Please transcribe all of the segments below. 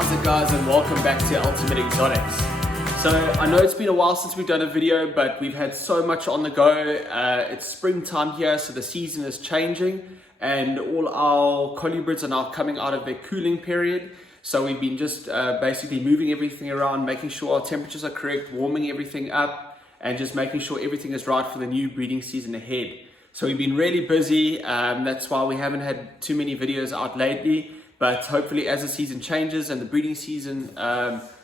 How's it guys, and welcome back to Ultimate Exotics. So I know it's been a while since we've done a video, but we've had so much on the go. It's springtime here, so the season is changing and all our colubrids are now coming out of their cooling period. So we've been just basically moving everything around, making sure our temperatures are correct, warming everything up, and just making sure everything is right for the new breeding season ahead. So we've been really busy. That's why we haven't had too many videos out lately. But hopefully as the season changes and the breeding season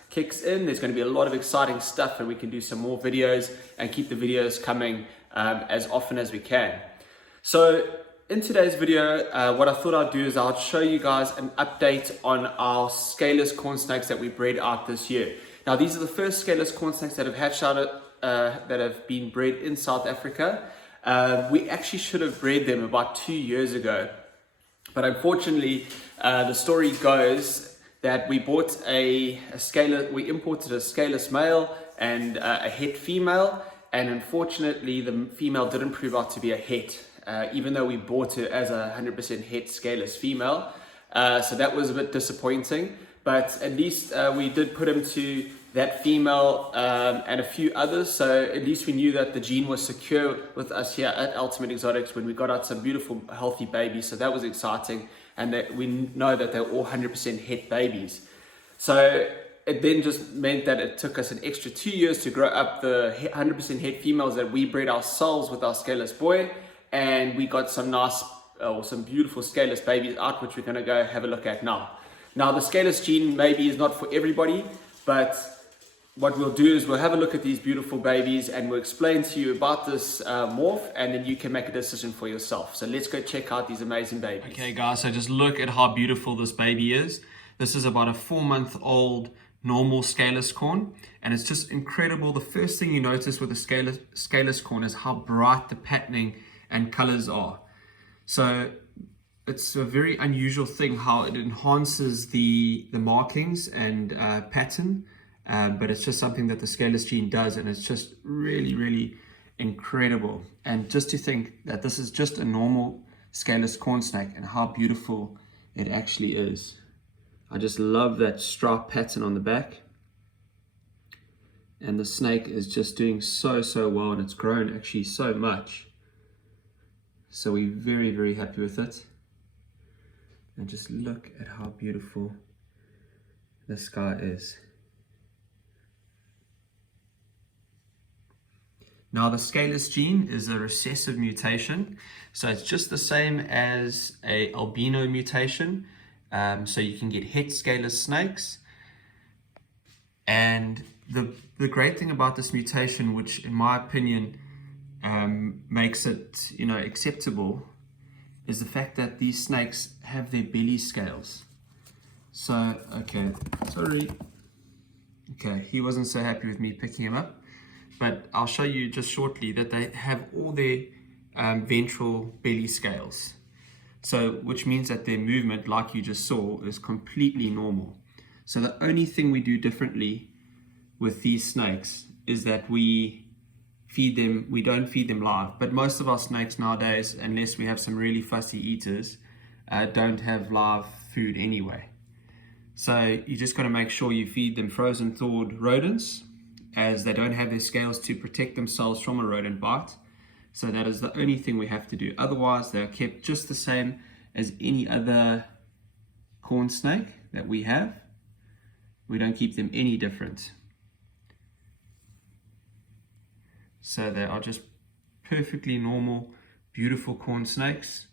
kicks in, there's going to be a lot of exciting stuff and we can do some more videos and keep the videos coming as often as we can. So in today's video, what I thought I'd do is I'll show you guys an update on our scaleless corn snakes that we bred out this year. Now these are the first scaleless corn snakes that have hatched out, that have been bred in South Africa. We actually should have bred them about 2 years ago. But unfortunately, the story goes that we bought we imported a scaleless male and a het female, and unfortunately the female didn't prove out to be a het, even though we bought it as a 100% het scaleless female. So that was a bit disappointing, but at least we did put him to that female and a few others, so at least we knew that the gene was secure with us here at Ultimate Exotics when we got out some beautiful healthy babies. So that was exciting, and that we know that they're all 100% het babies. So it then just meant that it took us an extra 2 years to grow up the 100% het females that we bred ourselves with our scaleless boy, and we got some nice some beautiful scaleless babies out, which we're going to go have a look at now. Now the scaleless gene maybe is not for everybody, but what we'll do is we'll have a look at these beautiful babies and we'll explain to you about this morph, and then you can make a decision for yourself. So let's go check out these amazing babies. Okay guys, so just look at how beautiful this baby is. This is about a 4-month-old normal scaleless corn, and it's just incredible. The first thing you notice with a scaleless corn is how bright the patterning and colors are. So it's a very unusual thing how it enhances the markings and pattern. But it's just something that the scaleless gene does, and it's just really incredible. And just to think that this is just a normal scaleless corn snake and how beautiful it actually is. I just love that stripe pattern on the back, and the snake is just doing so well, and it's grown actually so much. So we're very happy with it. And just look at how beautiful this guy is. Now the scaleless gene is a recessive mutation, so it's just the same as a albino mutation. So you can get het scaleless snakes, and the great thing about this mutation, which in my opinion makes it acceptable, is the fact that these snakes have their belly scales. So he wasn't so happy with me picking him up. But I'll show you just shortly that they have all their ventral belly scales. So, which means that their movement, like you just saw, is completely normal. So the only thing we do differently with these snakes is that we don't feed them live. But most of our snakes nowadays, unless we have some really fussy eaters, don't have live food anyway. So you just got to make sure you feed them frozen thawed rodents, as they don't have their scales to protect themselves from a rodent bite. So that is the only thing we have to do. Otherwise, they're kept just the same as any other corn snake that we have. We don't keep them any different. So they are just perfectly normal, beautiful corn snakes.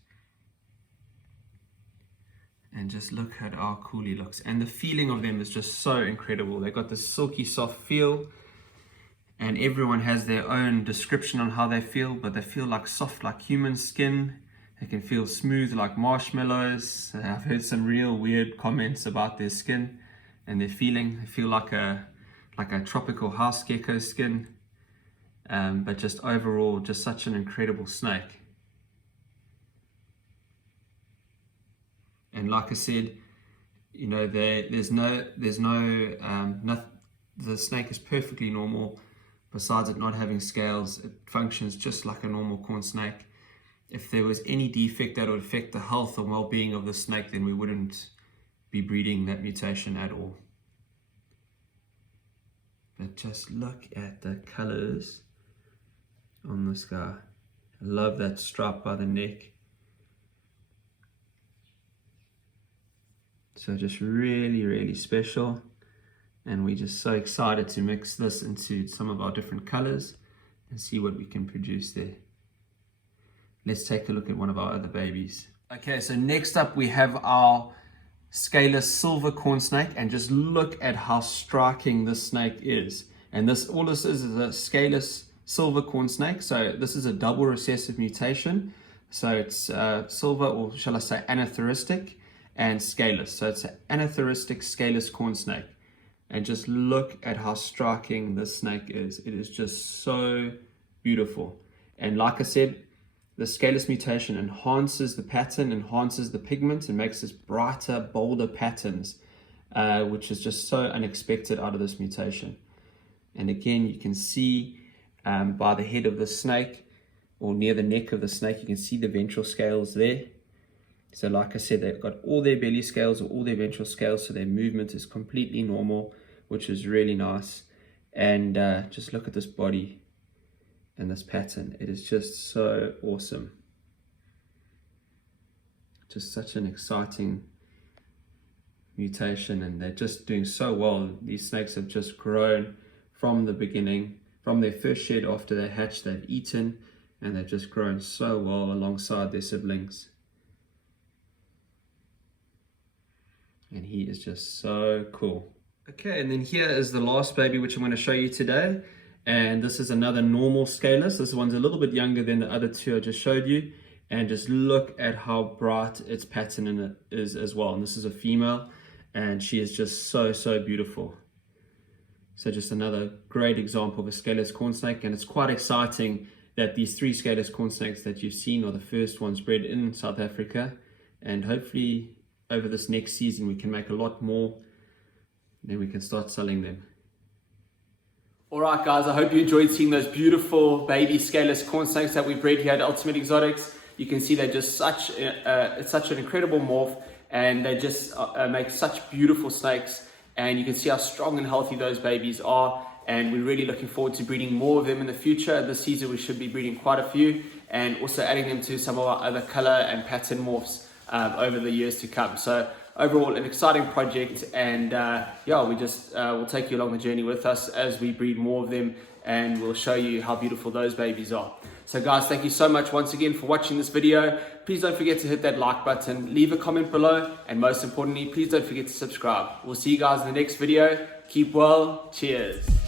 And just look at how cool he looks. And the feeling of them is just so incredible. They've got this silky soft feel. And everyone has their own description on how they feel, but they feel like soft like human skin. They can feel smooth like marshmallows. I've heard some real weird comments about their skin and their feeling. They feel like a tropical house gecko skin, but just overall, just such an incredible snake. And like I said, the snake is perfectly normal. Besides it not having scales, it functions just like a normal corn snake. If there was any defect that would affect the health and well-being of the snake, then we wouldn't be breeding that mutation at all. But just look at the colors on this guy. I love that stripe by the neck. So just really, really special. And we're just so excited to mix this into some of our different colors and see what we can produce there. Let's take a look at one of our other babies. Okay, so next up we have our Scaleless silver corn snake, and just look at how striking this snake is. And all this is a Scaleless silver corn snake. So this is a double recessive mutation. So it's silver, or shall I say anathoristic, and scaleless. So it's an anathoristic scaleless corn snake. And just look at how striking this snake is. It is just so beautiful. And like I said, the scaleless mutation enhances the pattern, enhances the pigment, and makes this brighter, bolder patterns, which is just so unexpected out of this mutation. And again, you can see by the head of the snake, or near the neck of the snake, you can see the ventral scales there. So like I said, they've got all their belly scales or all their ventral scales, so their movement is completely normal, which is really nice. And just look at this body and this pattern. It is just so awesome. Just such an exciting mutation, and they're just doing so well. These snakes have just grown from the beginning, from their first shed after they hatched. They've eaten, and they've just grown so well alongside their siblings. And he is just so cool. Okay, and then here is the last baby which I'm going to show you today. And this is another normal scaleless. This one's a little bit younger than the other two I just showed you. And just look at how bright its pattern in it is as well. And this is a female, and she is just so, so beautiful. So just another great example of a scaleless corn snake. And it's quite exciting that these 3 scaleless corn snakes that you've seen are the first ones bred in South Africa. And hopefully over this next season we can make a lot more, then we can start selling them. Alright guys, I hope you enjoyed seeing those beautiful baby scaleless corn snakes that we bred here at Ultimate Exotics. You can see they're just it's such an incredible morph, and they just make such beautiful snakes, and you can see how strong and healthy those babies are, and we're really looking forward to breeding more of them in the future. This season we should be breeding quite a few, and also adding them to some of our other color and pattern morphs over the years to come. So overall, an exciting project, and yeah, we just will take you along the journey with us as we breed more of them, and we'll show you how beautiful those babies are. So guys, thank you so much once again for watching this video. Please don't forget to hit that like button, leave a comment below, and most importantly, please don't forget to subscribe. We'll see you guys in the next video. Keep well. Cheers.